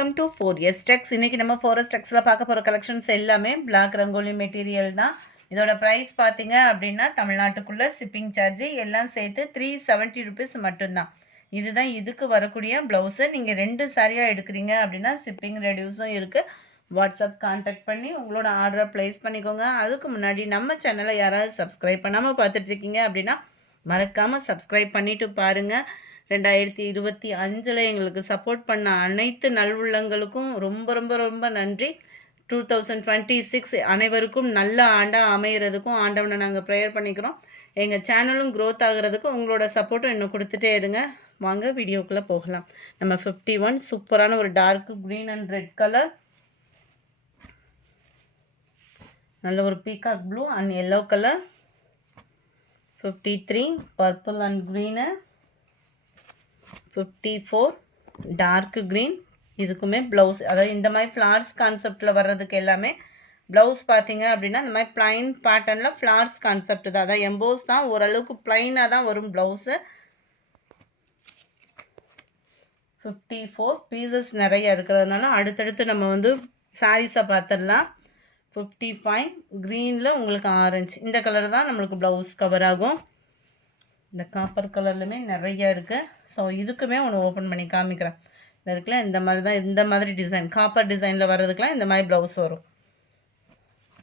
Welcome to 4S Tex. இன்னைக்கு நம்ம 4S Texல பார்க்க போகிற கலெக்ஷன்ஸ் எல்லாமே பிளாக் ரங்கோலி மெட்டீரியல் தான். இதோட ப்ரைஸ் பார்த்தீங்க அப்படின்னா தமிழ்நாட்டுக்குள்ளே ஷிப்பிங் சார்ஜ் எல்லாம் சேர்த்து 370 ருபீஸ் மட்டும்தான். இதுதான் இதுக்கு வரக்கூடிய ப்ளவுஸு. நீங்கள் 2 சாரியாக எடுக்கிறீங்க அப்படின்னா ஷிப்பிங் ரெடியூஸும் இருக்குது. வாட்ஸ்அப் கான்டாக்ட் பண்ணி உங்களோட ஆர்டரை ப்ளேஸ் பண்ணிக்கோங்க. அதுக்கு முன்னாடி நம்ம சேனலை யாராவது சப்ஸ்கிரைப் பண்ணாமல் பார்த்துட்ருக்கீங்க அப்படின்னா மறக்காமல் சப்ஸ்கிரைப் பண்ணிவிட்டு பாருங்கள். 2025 எங்களுக்கு சப்போர்ட் பண்ண அனைத்து நல்வுள்ளங்களுக்கும் ரொம்ப ரொம்ப ரொம்ப நன்றி. 2026 அனைவருக்கும் நல்ல ஆண்டாக அமைகிறதுக்கும் ஆண்டவனை நாங்கள் ப்ரேயர் பண்ணிக்கிறோம். எங்கள் சேனலும் க்ரோத் ஆகிறதுக்கும் உங்களோட சப்போர்ட்டும் இன்னும் கொடுத்துட்டே இருங்க. வாங்க வீடியோக்குள்ளே போகலாம். நம்ம 51 சூப்பரான ஒரு dark green and red colour, நல்ல ஒரு peacock blue and yellow colour, 53 purple and green, 54 dark green. இதுக்குமே ப்ளவுஸ், அதாவது இந்த மாதிரி ஃப்ளார்ஸ் கான்செப்டில் வர்றதுக்கு எல்லாமே ப்ளவுஸ் பார்த்தீங்க அப்படின்னா இந்த மாதிரி ப்ளைன் பேட்டர்னில் ஃப்ளார்ஸ் கான்செப்ட் தான், அதாவது எம்போஸ் தான், ஓரளவுக்கு ப்ளைனாக தான் வரும் ப்ளவுஸு. 54 பீசஸ் நிறைய இருக்கிறதுனால அடுத்தடுத்து நம்ம வந்து சாரீஸை பார்த்துடலாம். 55 க்ரீனில் உங்களுக்கு ஆரஞ்சு, இந்த கலர் தான் நம்மளுக்கு ப்ளவுஸ் கவர் ஆகும். இந்த காப்பர் கலர்லுமே நிறைய இருக்குது. ஸோ இதுக்குமே ஒன்று ஓப்பன் பண்ணி காமிக்கிறேன். இந்த இருக்குல்ல, இந்த மாதிரி தான், இந்த மாதிரி டிசைன் காப்பர் டிசைனில் வர்றதுக்கெலாம் இந்த மாதிரி ப்ளவுஸ் வரும்.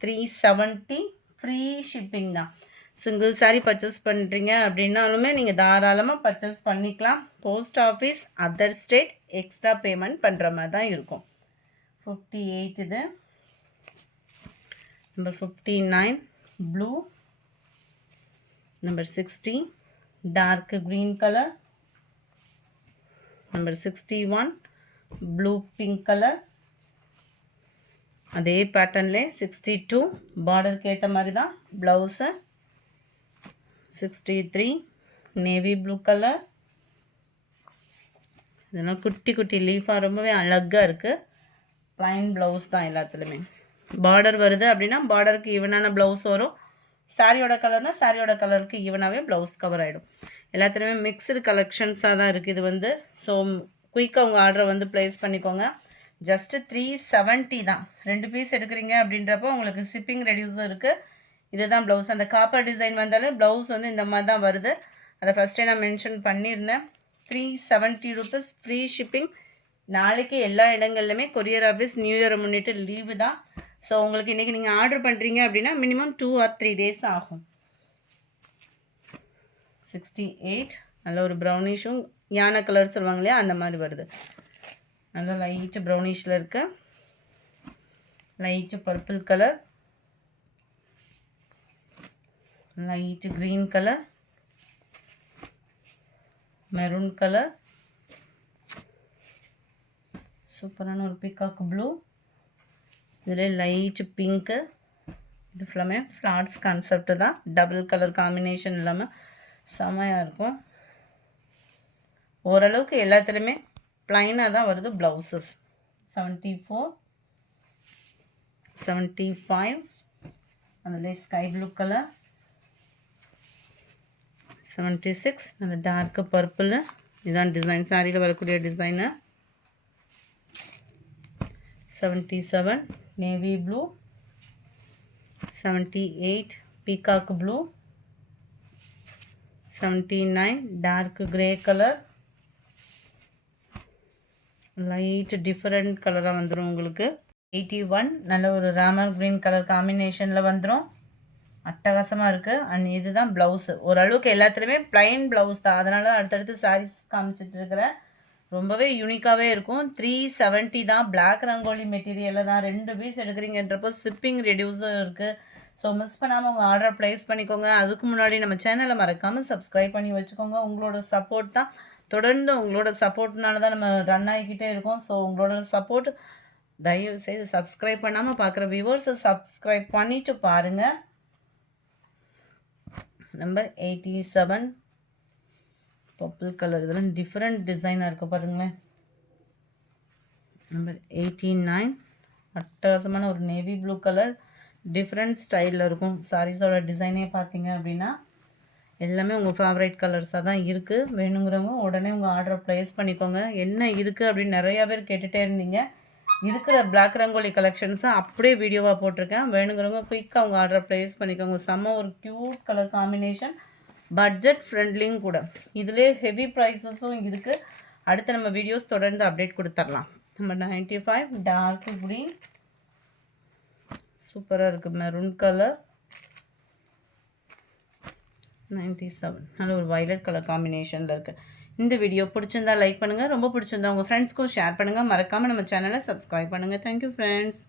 370 ஃப்ரீ ஷிப்பிங் தான். சிங்கிள் சாரீ பர்ச்சேஸ் பண்ணுறீங்க அப்படின்னாலுமே நீங்கள் தாராளமாக பர்ச்சேஸ் பண்ணிக்கலாம். Post office, other state extra payment பண்ணுற மாதிரி தான் இருக்கும். 58 இது. Number 59 blue, number 60 dark green colour, number 61 blue pink colour, அதே பேட்டர்ன்லே 62 பார்டருக்கு ஏற்ற மாதிரி தான் ப்ளவுஸு. 63 நேவி ப்ளூ கலர், இதெல்லாம் குட்டி குட்டி லீஃபாக ரொம்பவே அழகாக இருக்குது. ப்ளைன் ப்ளவுஸ் தான் எல்லாத்துலேயுமே. பார்டர் வருது அப்படின்னா பார்டருக்கு ஈவனான ப்ளவுஸ் வரும். சாரியோட கலர்னா சாரியோட கலருக்கு ஈவனாகவே ப்ளவுஸ் கவர் ஆகிடும். எல்லாத்துலேயுமே மிக்சடு கலெக்ஷன்ஸாக தான் இருக்குது இது வந்து. ஸோ குயிக்காக உங்கள் ஆர்டரை வந்து ப்ளேஸ் பண்ணிக்கோங்க. ஜஸ்ட்டு 370 தான். 2 பீஸ் எடுக்கிறீங்க அப்படின்றப்போ உங்களுக்கு ஷிப்பிங் ரெடியூஸும் இருக்குது. இதுதான் ப்ளவுஸ். அந்த காப்பர் டிசைன் வந்தாலே ப்ளவுஸ் வந்து இந்த மாதிரி தான் வருது. அதை ஃபஸ்ட்டே நான் மென்ஷன் பண்ணியிருந்தேன். 370 ருபீஸ் ஃப்ரீ ஷிப்பிங். நாளைக்கு எல்லா இடங்கள்லையுமே கொரியர் ஆஃபீஸ் நியூ இயரை முன்னிட்டு லீவு தான். ஸோ உங்களுக்கு இன்றைக்கி நீங்கள் ஆர்டர் பண்ணுறீங்க அப்படின்னா மினிமம் 2 or 3 days ஆகும். 68 நல்ல ஒரு ப்ரௌனிஷும் யானை கலர் சொல்லுவாங்க இல்லையா, அந்த மாதிரி வருது. நல்ல லைட்டு ப்ரௌனிஷில் இருக்க light purple colour, light green colour, maroon colour, சூப்பரான ஒரு பீகாக் ப்ளூ, இதில் லைட்டு பிங்க்கு. இது ஃபுல்லாமே ஃப்ளார்ஸ் கான்செப்ட் தான். டபுள் கலர் காம்பினேஷன் இல்லாமல் செமையாக இருக்கும். ஓரளவுக்கு எல்லாத்துலேயுமே ப்ளைனாக தான் வருது ப்ளவுஸஸ். 74 75 அதில் ஸ்கை ப்ளூ கலர், 76 அந்த டார்க்கு பர்பிள். இதுதான் டிசைன், சாரியில் வரக்கூடிய design. 77 navy blue, 78 peacock blue, 79 dark grey colour, light different கலராக வந்துடும் உங்களுக்கு. 81 நல்ல ஒரு ராமர் க்ரீன் கலர் காம்பினேஷனில் வந்துடும். அட்டகாசமாக இருக்குது. அண்ட் இதுதான் ப்ளவுஸு. ஓரளவுக்கு எல்லாத்துலேயுமே ப்ளைன் ப்ளவுஸ் தான், அதனால தான் அடுத்தடுத்து சாரீஸ் காமிச்சிட்டு இருக்கிறேன். ரொம்பவே யூனிக்காகவே இருக்கும். 370 தான். பிளாக் ரங்கோலி மெட்டீரியலில் தான். 2 பீஸ் எடுக்கிறீங்கன்றப்போ ஷிப்பிங் ரெடியூஸும் இருக்குது. ஸோ மிஸ் பண்ணாமல் உங்கள் ஆர்டர் ப்ளேஸ் பண்ணிக்கோங்க. அதுக்கு முன்னாடி நம்ம சேனலை மறக்காமல் சப்ஸ்கிரைப் பண்ணி வச்சுக்கோங்க. உங்களோட சப்போர்ட் தான், தொடர்ந்து உங்களோட சப்போர்ட்னால தான் நம்ம ரன் ஆகிக்கிட்டே இருக்கோம். ஸோ உங்களோட சப்போர்ட் தயவு செய்து சப்ஸ்கிரைப் பண்ணாமல் பார்க்குற வியூவர்ஸை சப்ஸ்கிரைப் பண்ணிவிட்டு பாருங்கள். நம்பர் 87 பர்பிள் கலர், இதெல்லாம் டிஃப்ரெண்ட் டிசைனாக இருக்குது பாருங்களேன். நம்பர் 89 அட்டகாசமான ஒரு நேவி ப்ளூ கலர், டிஃப்ரெண்ட் ஸ்டைலில் இருக்கும். சாரீஸோட டிசைனே பார்த்தீங்க அப்படின்னா எல்லாமே உங்கள் ஃபேவரைட் கலர்ஸாக தான் இருக்குது. வேணுங்கிறவங்க உடனே உங்கள் ஆர்டரை ப்ளேஸ் பண்ணிக்கோங்க. என்ன இருக்குது அப்படின்னு நிறையா பேர் கேட்டுகிட்டே இருந்தீங்க. இருக்கிற பிளாக் ரங்கோலி கலெக்ஷன்ஸை அப்படியே வீடியோவாக போட்டிருக்கேன். வேணுங்கிறவங்க குயிக்காக உங்கள் ஆர்டரை ப்ளேஸ் பண்ணிக்கோங்க. செம்ம ஒரு க்யூட் கலர் காம்பினேஷன், பட்ஜெட் ஃப்ரெண்ட்லியும் கூட. இதிலே ஹெவி ப்ரைஸஸும் இருக்குது. அடுத்து நம்ம வீடியோஸ் தொடர்ந்து அப்டேட் கொடுத்துடலாம். நம்ம 95 டார்க் க்ரீன், சூப்பராக இருக்குது மெரூன் கலர், 97 நல்ல ஒரு வயலட் கலர் காம்பினேஷனில் இருக்குது. இந்த வீடியோ பிடிச்சிருந்தா லைக் பண்ணுங்கள். ரொம்ப பிடிச்சிருந்தா உங்கள் ஃப்ரெண்ட்ஸ்க்கும் ஷேர் பண்ணுங்கள். மறக்காமல் நம்ம சேனலை சப்ஸ்கிரைப் பண்ணுங்கள். Thank you friends.